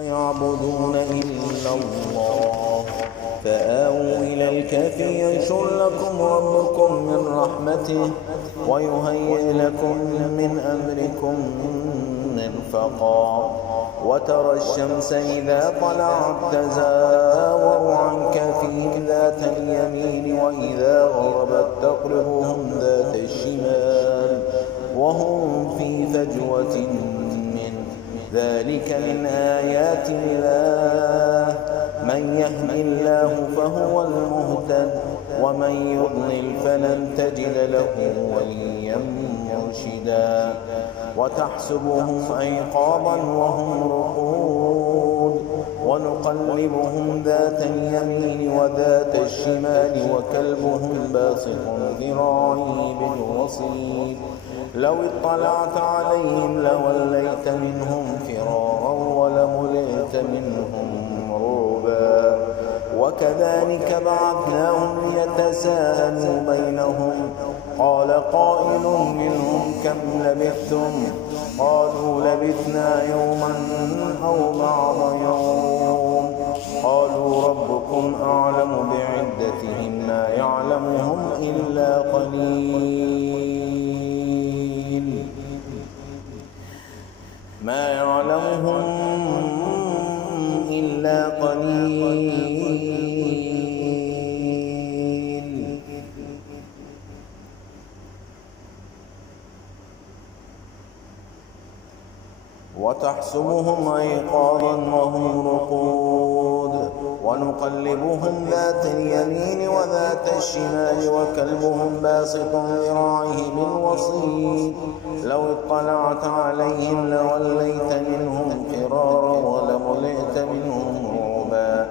يعبدون إلا الله فآووا إلى الكهف ينشر لكم ربكم من رحمته ويهيئ لكم من أمركم مرفقا وترى الشمس إذا طلعت تزاور عن كهفهم ذات اليمين وإذا غربت تقرضهم ذات الشمال وهم في فجوة منه ذلك من آيات الله من يهد الله فهو المهتد ومن يضلل فلن تجد له وليا مرشدا وتحسبهم أيقاظا وهم رقود ونقلبهم ذات اليمين وذات الشمال وكلبهم باسط ذراعيه بالوصيد لو اطلعت عليهم لوليت منهم فرارا ولملئت منهم رعبا وكذلك بعثناهم ليتساءلوا بينهم قال قائل منهم كم لبثتم قالوا لبثنا يوما أو بعض يوم قالوا ربكم أعلم بعدتهم ما يعلمهم إلا قليل وتحسبهم أيقاظا وهم رقود ونقلبهم ذات اليمين وذات الشمال وكلبهم باسط ذراعيه بالوصيد لو اطلعت عليهم لوليت منهم فرارا ولملئت منهم رعبا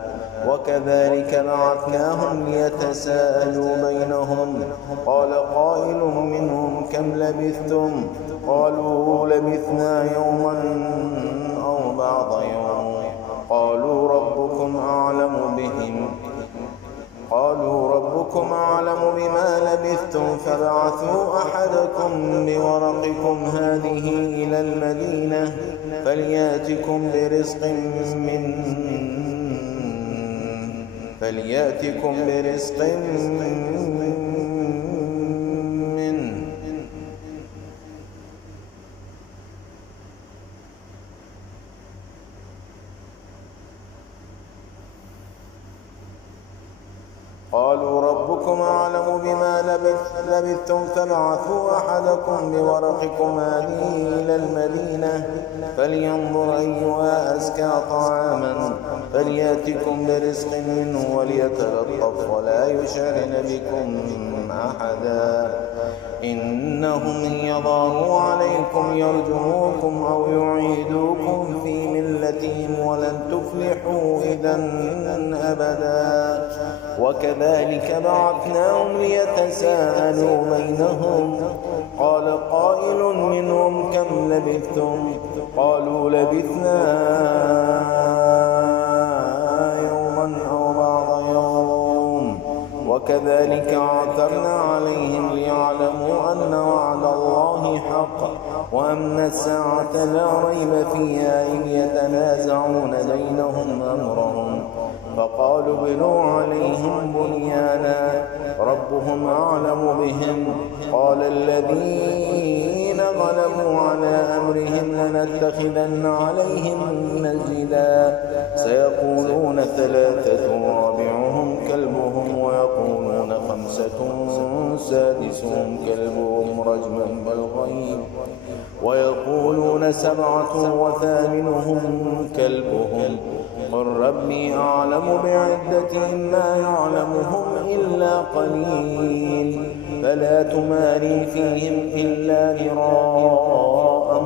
وكذلك بعثناهم ليتساءلوا بينهم قال قائل منهم كم لبثتم قالوا لبثنا يوما أو بعض يوم قالوا ربكم أعلم بما لبثتم فابعثوا أحدكم بورقكم هذه إلى المدينة فليأتكم برزق منه قالوا ربكم أعلم بما لبثتم فابعثوا أحدكم بورقكم هذه إلى المدينة فلينظر أيها أزكى طعاما فليأتكم برزق منه وليتلطف ولا يشعرن بكم أحدا إنهم إن يظهروا عليكم يرجموكم أو يعيدوكم في ملتهم ولن تفلحوا إذا أبدا وكذلك بعثناهم ليتساءلوا بينهم قال قائل منهم كم لبثتم قالوا لبثنا يوما أو بعض يوم وكذلك عثرنا عليهم ليعلموا أن وعد الله حق وأن الساعة لا ريب فيها إذ يتنازعون بينهم أمرهم فقالوا بنوا عليهم بنيانا ربهم أعلم بهم قال الذين غلبوا على أمرهم لنتخذن عليهم مسجدا سيقولون ثلاثة رابعهم كلبهم ويقولون خمسة سادسهم كلبهم رجما بالغيب ويقولون سبعة وثامنهم كلبهم قل ربي أعلم بعدتهم ما يعلمهم إلا قليل فلا تماري فيهم إلا مراء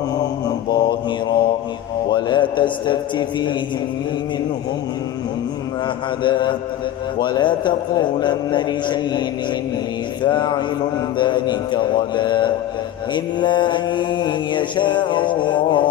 ظاهرا ولا تستفت فيهم منهم أحدا ولا تقولن لشيء إني فاعل ذلك غدا إلا أن يشاء الله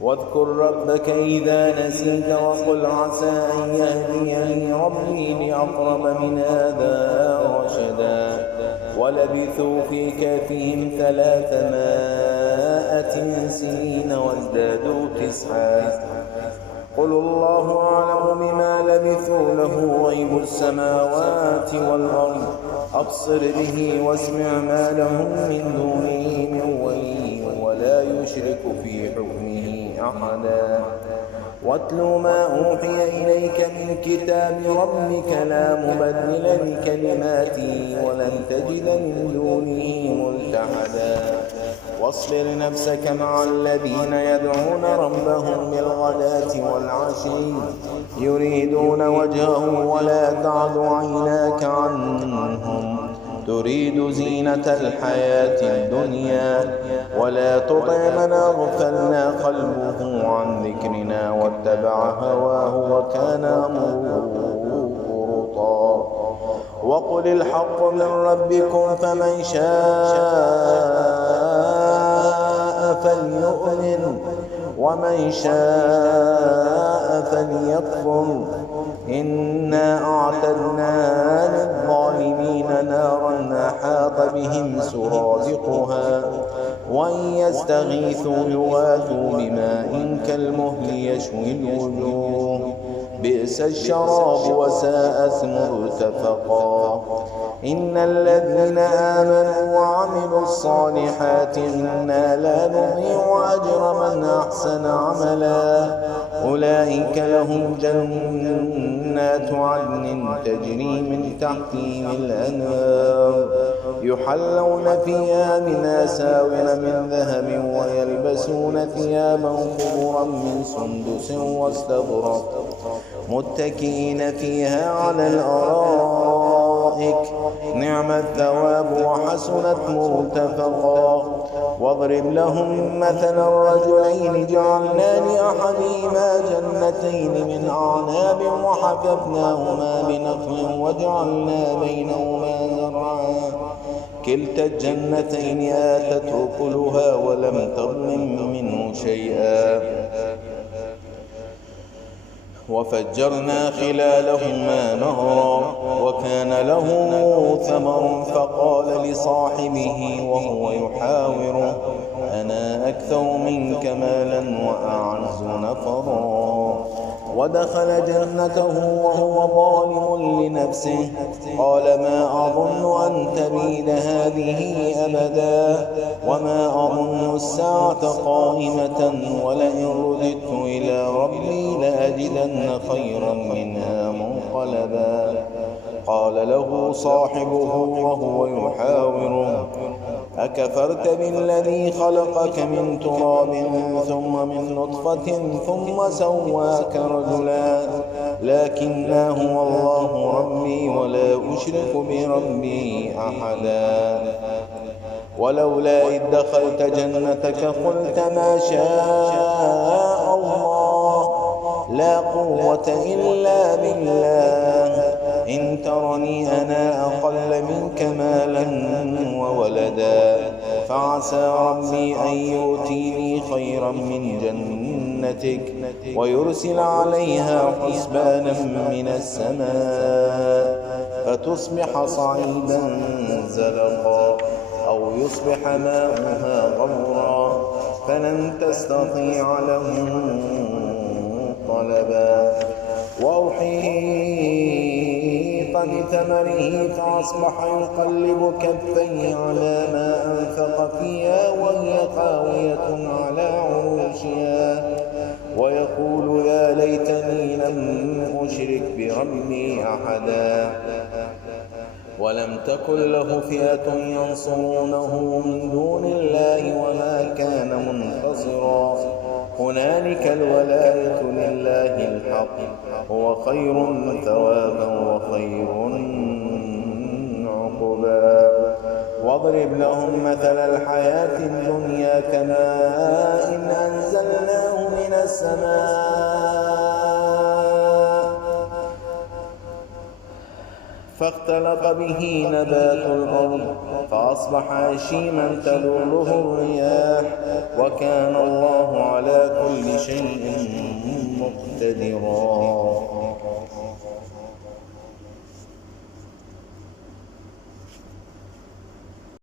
واذكر ربك إذا نسيت وقل عسى أن يهديني ربي لأقرب من هذا رشدا ولبثوا في كهفهم 300 سنين وازدادوا 9. قل الله أعلم بما لبثوا له غيب السماوات والأرض أبصر به واسمع ما لهم من دونه من ولي ولا يشرك في حكمه أحدا. واتل ما أوحي إليك من كتاب ربك لا مبدل لكلماته ولن تجد من دونه ملتحدا. واصبر نفسك مع الذين يدعون ربهم بالغداة والعشي يريدون وجهه ولا تعد عيناك عنهم تريد زينة الحياة الدنيا ولا تطع من أغفلنا قلبه عن ذكرنا واتبع هواه وكان أمره فرطا. وقل الحق من ربكم فمن شاء فليؤمن ومن شاء فليكفر. إنا أعتدنا للظالمين نارا أحاط بهم سرادقها وإن يستغيثوا يغاثوا بماء كالمهل يشوي الوجوه بئس الشراب وساءت مرتفقا. إن الذين آمنوا وعملوا الصالحات إنا لا نضيع أجر من أحسن عملا أولئك لهم جنات عدن تجري من تحتهم الأنهار يحلون فيها من أساور من ذهب ويلبسون ثيابا خضرا من سندس واستبرق متكئين فيها على الأرائك نعم الثواب وحسنت مرتفقا. واضرب لهم مثلا الرجلين جعلنا لأحدهما جنتين من أعناب وحففناهما بنخل وجعلنا بينهما زرعا كلتا الجنتين آتت أكلها ولم تظلم منه شيئا وفجرنا خلالهما نهرا وكان له ثمر فقال لصاحبه وهو يحاوره أنا أكثر منك مالا وأعز نفرا. ودخل جنته وهو ظالم لنفسه قال ما أظن أن تبيد هذه أبدا وما أظن الساعة قائمة ولئن رددت إلى ربي لأجدن خيرا منها منقلبا. قال له صاحبه وهو يحاوره أكفرت بالذي خلقك من تراب ثم من نطفة ثم سواك رجلا لكنه هو الله ربي ولا أشرك بربي أحدا. ولولا إذ دخلت جنتك قلت ما شاء الله لا قوة إلا بالله إن ترني أنا أقل منك مالا وولدا فعسى ربي أن يؤتيني خيرا من جنتك ويرسل عليها حسبانا من السماء فتصبح صعيدا زلقا أو يصبح ماؤها غورا فلن تستطيع له طلبا. وأحيط بثمره فأصبح يقلب كفيه على ما أنفق فيها وهي خاوية على عروشها ويقول يا ليتني لم أشرك بربي أحدا. ولم تكن له فئة ينصرونه من دون الله وما كان منتصرا. هنالك الولاية لله الحق هو خير ثوابا وخير عقبا. واضرب لهم مثل الحياة الدنيا كماء إن أنزلناه من السماء فاختلط به نبات الأرض فأصبح هشيما تذروه الرياح وكان الله على كل شيء مقتدرا.